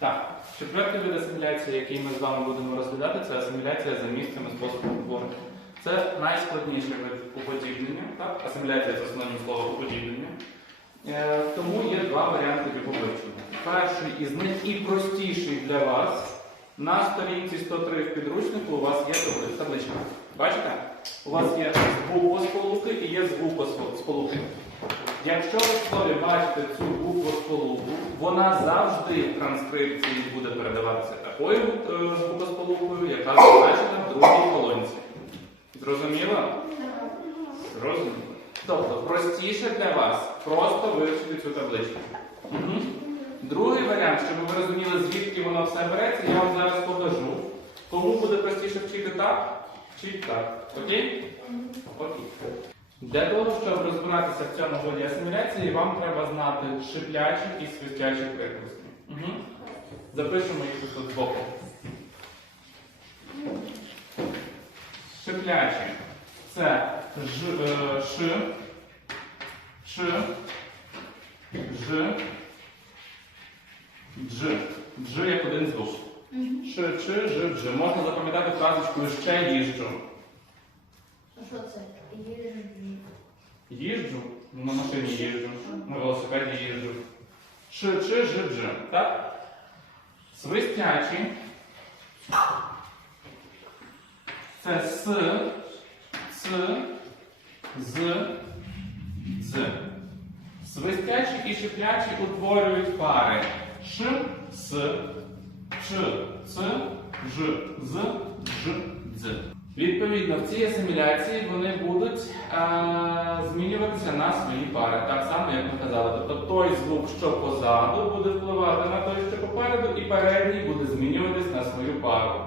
Так, четвертий вид асиміляції, який ми з вами будемо розглядати, це асиміляція за місцем і способом утворення. Це найскладніший вид уподібнення. Так? Асиміляція це синонім слова уподібнення. Е, тому є два варіанти вивчення. Перший із них і простіший для вас. На сторінці 103 в підручнику у вас є табличка. Бачите? У вас є буквосполуки і є звукосполуки. Якщо ви в слові бачите цю вона завжди в транскрипції буде передаватися такою е, звукосполукою, яка зазначена в другій колонці. Зрозуміло? Зрозуміло. Тобто, простіше для вас просто вивчити цю табличку. Угу. Другий варіант, щоб ви розуміли, звідки воно все береться, я вам зараз покажу. Кому буде простіше вчити так, вчіть так. Окей? Окей. Для того, щоб розбиратися в цьому виді асиміляції, вам треба знати шиплячі і свистячі приголосні. Угу. Запишемо їх тут збоку. Шиплячі. Це ж, е, ш, ш, ж, дж. Дж як один звук. Ш, ч, ж, дж. Можна запам'ятати фразочкою ще їжджу. А що це? Їжджу. Їжджу, на машині їжджу, на велосипеді їжджу. Ш, ч, ж, дж. Так? Свистячі. Це с, ц, з, дз. Свистячі і шиплячі утворюють пари ш, с, ч, ц, ж, з, ж, дз. Відповідно, в цій асиміляції вони будуть а, змінюватися на свої пари, так само, як ми казали. Тобто той звук, що позаду, буде впливати на той, що попереду, і передній буде змінюватись на свою пару.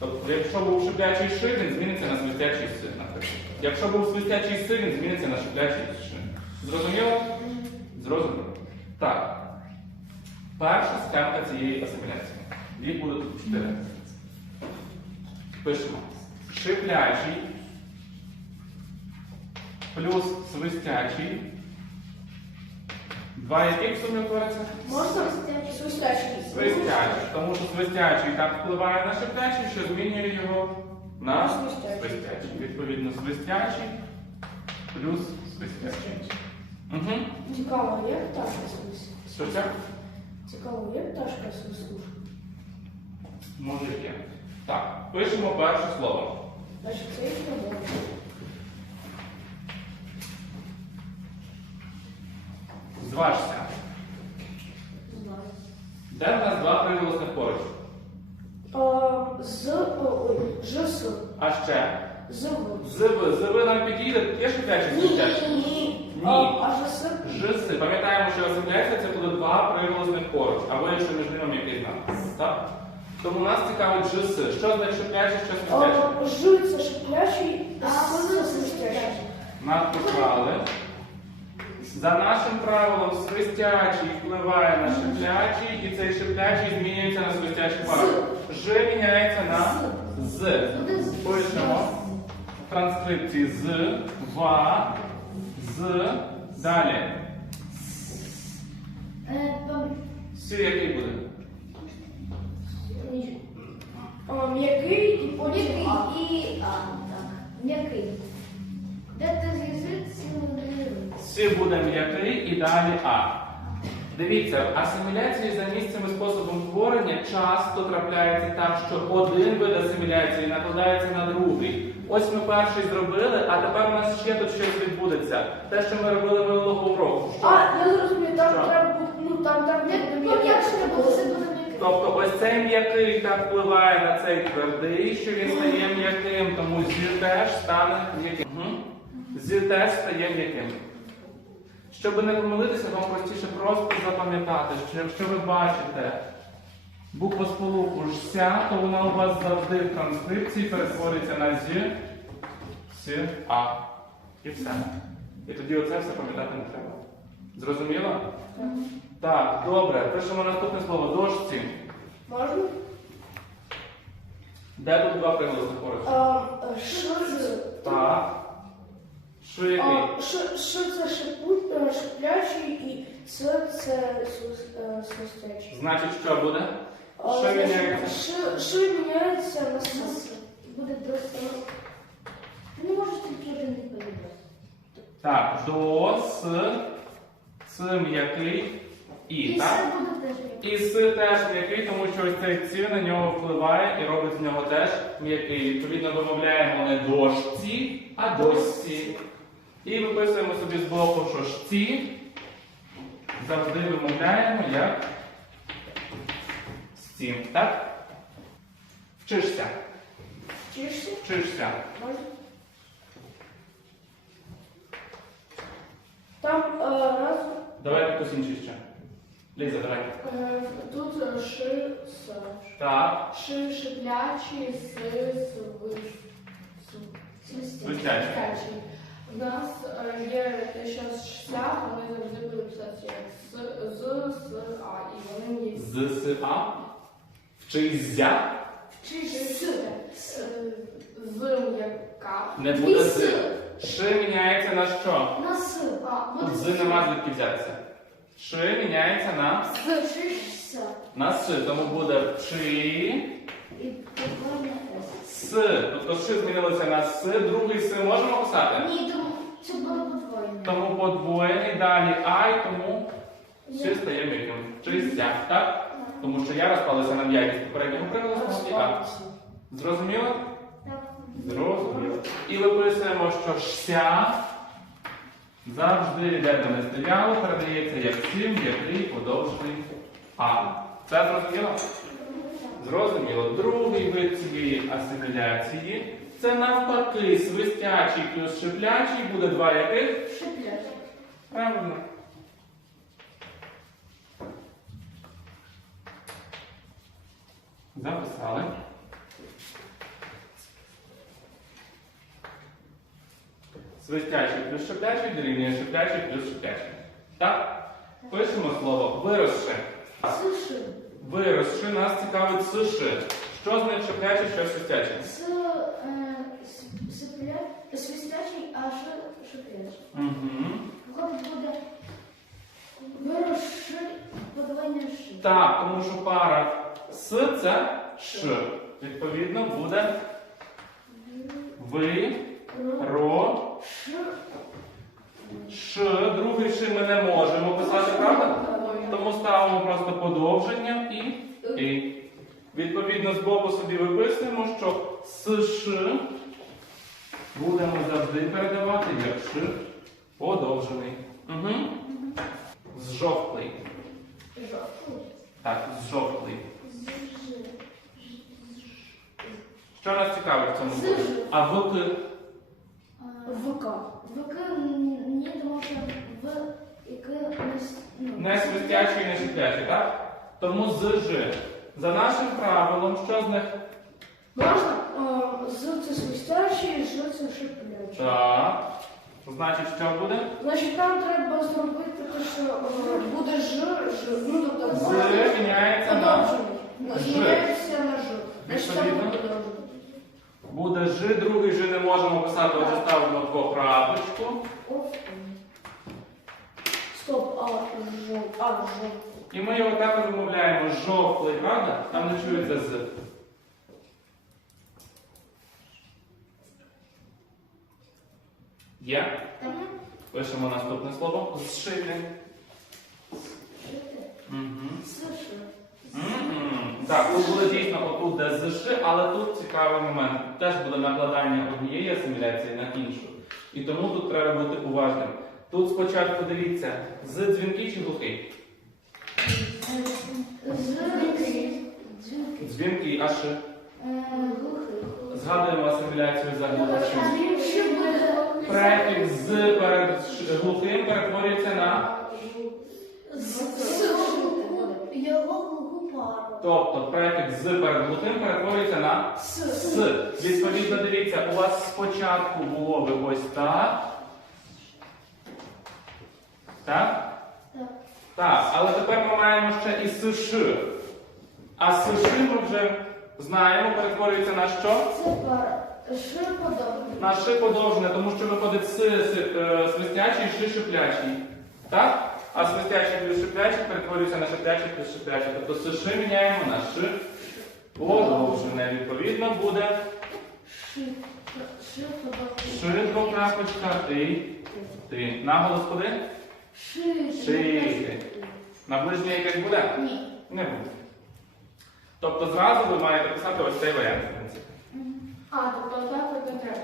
Тобто, якщо був шиплячий ши, він зміниться на свистячий си, наприклад. Якщо був свистячий си, він зміниться на шиплячий ши. Зрозуміло? Зрозуміло. Так. Перша схемка цієї асиміляції. Їх буде тут чотири. Пишемо. Шиплячий плюс свистячий. Два яких сумі утвориться? Можна? Свистячий. Свистячий. Тому що свистячий так впливає на шиплячий, що змінює його на Свистячий. свистячий. Відповідно, свистячий плюс свистячий. Угу. Цікаво, як пташка свист? Що це? Цікаво, як пташка свистушка? Мужики. Так, пишемо перше слово. Значить, це проблема. Зважся. Де в нас два приголосних поруч? А, З, о, ой, Ж, С, А ще З, В. зв. Зв нам підійде, є шиплячий Ні, свистячий? ні, ні. Ні. А, а Ж, С? Пам'ятаємо, що асиміляція це буде два приголосних поруч, або якщо між ними якийсь знак. Так? Тому нас цікавить жиси. Що значить шиплячий, що свистячий? А, Ж це шиплячий, А це свистячий. Написали. За нашим правилом, свистячий впливає на шиплячий, і цей шиплячий змінюється на свистячий пару. Ж міняється на з. Пишемо в транскрипції з, ва, з, далі. Е, С який буде? А, М'який і потім М'який А. і А, так. М'який. Де ти силу буде м'який і далі А. Дивіться, в асиміляції за місцем і способом творення часто трапляється так, що один вид асиміляції накладається на другий. Ось ми перший зробили, а тепер у нас ще тут щось відбудеться. Те, що ми робили минулого уроку. Що? А, я зрозумів, там Що? треба бути, ну там треба бути Пом'якшення буде, це буде м'який. Тобто ось цей м'який так впливає на цей твердий, що він стає м'яким, тому зі теж стане м'яким. Мгм. Зі теж стає м'яким. Щоб не помилитися, вам простіше просто запам'ятати, що якщо ви бачите буквосполуку «ся», то вона у вас завжди в транскрипції перетворюється на зі, с, а. І все. І тоді оце все пам'ятати не треба. Зрозуміло? Так, добре. Пишемо наступне слово дошці. Можна? Де тут два приголосних поруч? Так. Шикий. А, Ш, Ш це шипут, е, шиплячий і Це це сус- е. Значить, що буде? Що міняється? Ш міняється на с. Нас буде просто. Ти не можеш тільки один відповідати. Так, до, с, с м'який і, І так? І с теж м'який, тому що ось цей ці на нього впливає і робить з нього теж м'який. Відповідно, вимовляємо не дошці, а дошці. І виписуємо собі з боку, що шці завжди вимовляємо як сці. Так? Вчишся. Вчишся? Вчишся. Можна? Там е, раз, Давай хтось інший ще. Ліза, давай. Е, Тут е, ши, с. Так. Ши, шиплячий, си, сви, Свистять. Свистячий. свистячий. У нас е, є що ся, вони завжди будуть писати як с, з, с, а, і вони є З, с, а. Вчизя. Вчишся. Е, з м'яка. Не буде з. З. Ши міняється на що? На с. А, З нема звідки взятися. Ши міняється на, Вчишся. на с, тому буде чи І с. с. Тобто ши змінилося на с, другий с можемо писати? Ні, тому це буде подвоєння. Тому подвоєний, далі ай, тому ши стає м'яким. Чистя, так? Тому що я розпалася на м'якість попереднього приголосного і а. Зрозуміло? Зрозуміло. І виписуємо, що ся завжди йде до нестилялу, передається як сім, який подовжений а. Це зрозуміло? Зрозуміло. Другий вид цієї асиміляції це навпаки свистячий плюс шиплячий буде два яких? Шиплять. Правильно. Записали. Свистячий плюс шиплячий дорівнює шиплячий плюс шиплячий. Так? Пишемо слово виросши. Суши. Виросши нас цікавить суши. Що з них шиплячий, що свистячий? С, е, с- свистячий, а ши шиплячий. Угу. Виходить буде вирощи подвоєння ши. Так, тому що пара с це ш. Відповідно, буде ви, ро, Ш. ш. Другий ш ми не можемо писати, правда? Тому ставимо просто подовження і і. Відповідно, з боку собі виписуємо, що с ш будемо завжди передавати як ш подовжений. Угу. Зжовклий. Так, зжовклий. З- ж- Що нас цікавить в цьому А а, ВК. ВК ні, тому що в і к не с- ну, не свистячий, не шиплячий, так? Тому з ж. За нашим правилом, що з них? Можна? Е, З це свистячий, Ж це шиплячий. Так. Значить, що буде? Значить, нам треба зробити те, що е, буде Ж, Ж, ну тобто З міняється на подовжений. Ж. Зміняється на Ж. Значить, там Відповідно. буде подовжений. Буде ж, другий ж не можемо писати, отже ставимо двокрапочку. Стоп, а, Ж, а. І ми його також вимовляємо жовтий, правда? Там не чується з. Є? Пишемо наступне слово. Зшити. шити. Мгм. Так, дійсно отут де зши, але тут цікавий момент. Теж буде накладання однієї асиміляції на іншу. І тому тут треба бути уважним. Тут спочатку дивіться, з дзвінкий чи глухий? Дзвінки. Дзвінки. А ши. Е, Згадуємо асиміляцію за глухим. А? Префікс з перед глухим перетворюється на. Його. Тобто префікс з передглухим перетворюється на с. Відповідно, дивіться, у вас спочатку було би ось так. Так? Так. Так, але тепер ми маємо ще і сш. А сш ми вже знаємо, перетворюється на що? Ши подобне. На ши подовжене, тому що виходить с, с е, свистячий, ши шиплячий. Так? А свистячий плюс шиплячий перетворюється на шиплячий плюс шиплячий. Тобто сиши міняємо на ши подовжене. Відповідно буде Ши. Ши подобається. шико крапочка і ти. Наголос куди? Шити. На ближнє якесь буде? Ні. Не буде. Тобто зразу ви маєте писати ось цей варіант. А, тобто так не треба?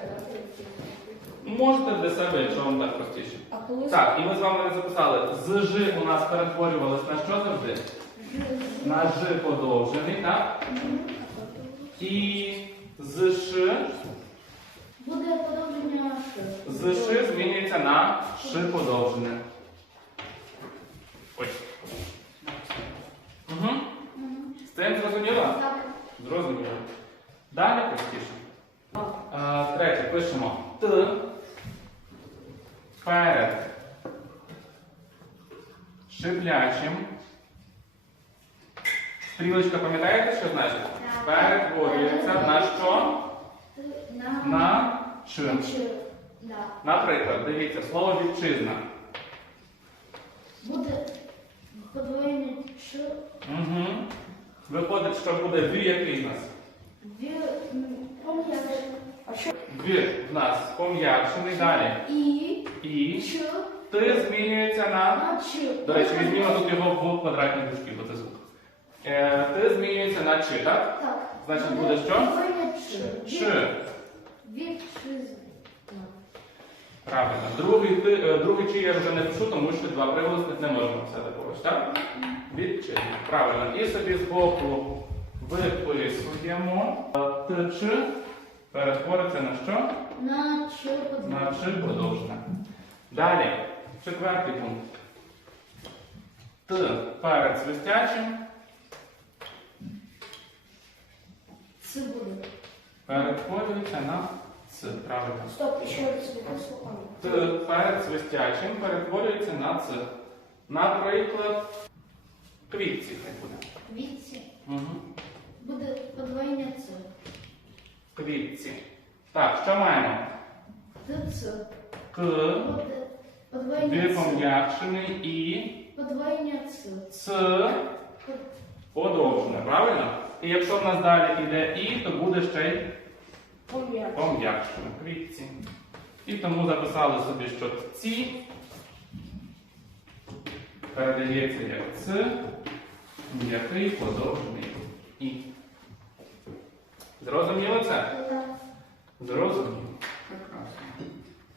Можете для себе, якщо вам так простіше. А коли Так, і ми з вами записали. З Ж у нас перетворювалось на що завжди? На Ж подовжений, так? І з Ш, Буде подовження з Ш змінюється на Ш подовжене. Ой. Угу. З цим зрозуміло? Так. Зрозуміло. Далі простіше. А, третє, пишемо Т перед шиплячим. Стрілочка, пам'ятаєте, що значить? Так. Перетворюється на що? На. На Ч. Ши. Да. Наприклад, дивіться, слово вітчизна. Буде подвоєння ши. Угу. Виходить, що буде в який в нас? Дві. м, пом'якше. А що? В в нас пом'якшений далі. І. І Ч. Т змінюється на. На чи. До речі, візьмімо тут його в квадратній дужки, бо це звук. Е, Т змінюється на чи, так? Так. Значить, буде що? Чи. Вітчизна. Правильно. Другий, е, другий чи я вже не пишу, тому що два приголосних не можемо писати поруч, так? Відчинно. Правильно. І собі збоку виписуємо. Е, Т чи перетвориться на що? На чи. На чи продовжена. Далі, четвертий пункт. Т перед свистячим Це буде. перетворюється на Ц. Правильно. Стоп, раз записував. Т перед свистячим перетворюється на Ц. Наприклад, квітці хай буде. Вітці. Угу. Буде подвоєння це. Квітці. Так, що маємо? Т-ц. К, Буде подвоєння це. випом'якшений і Подвоєння це. Ц подовжене, правильно? І якщо в нас далі йде І, то буде ще й. Пом'якшено. Квітці. І тому записали собі, що ці передається як Ц, м'який подовжений І. Зрозуміло це? Так. Зрозуміло. Прекрасно.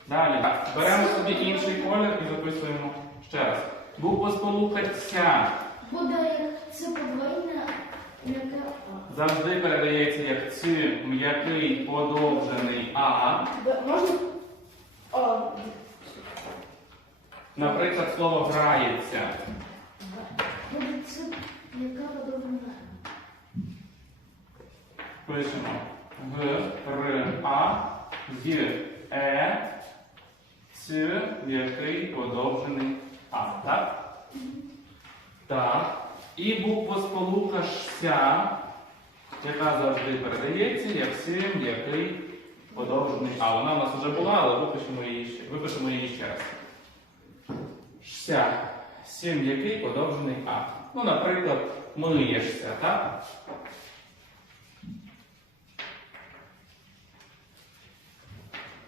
Далі. Так, беремо собі інший колір і записуємо ще раз. Буквосполукаться Буде як це подвоєння, яке А. завжди передається як Ц, м'який подовжений А. Можна? А, Наприклад, слово грається. Буде це, яка подобна. Пишемо Г, Р, А, Й, Е, Ц, м'який подовжений А. Так? Так. І буква сполука «ся», яка завжди передається як С, м'який подовжений А. Вона в нас вже була, але випишемо її ще, випишемо її ще раз. Ся. С, м'який подовжений А. Ну, наприклад, миєшся, так?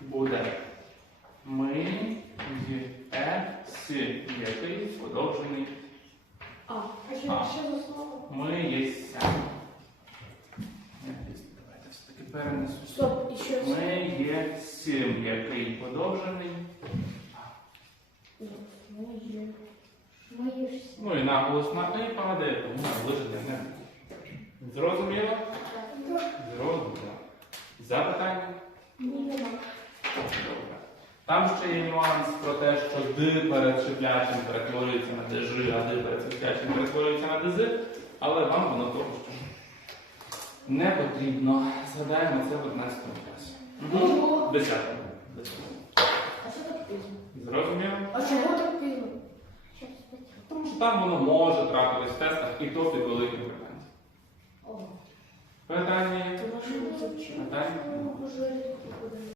буде ми, е, с, який подовжений а. А що за слово? ми єся. Давайте все-таки перенесу. Стоп, і. Ми є сім, який подовжений. Ну. Ну і наголос на і падає, тому наближення не. Зрозуміло? Зрозуміло. Запитання? Ні. Добре. Там ще є нюанс про те, що Д перед шиплячим перетворюється на ДЖ, а Д перед свистячим перетворюється на ДЗ, але вам воно того, що не потрібно. Згадаємо це в 11 класі. Ого. 10. А що так пізно? Зрозуміло? А чого так пізно? Тому що там воно може трапитись в тестах і то під великим питанням. О. Питання? є? Питання?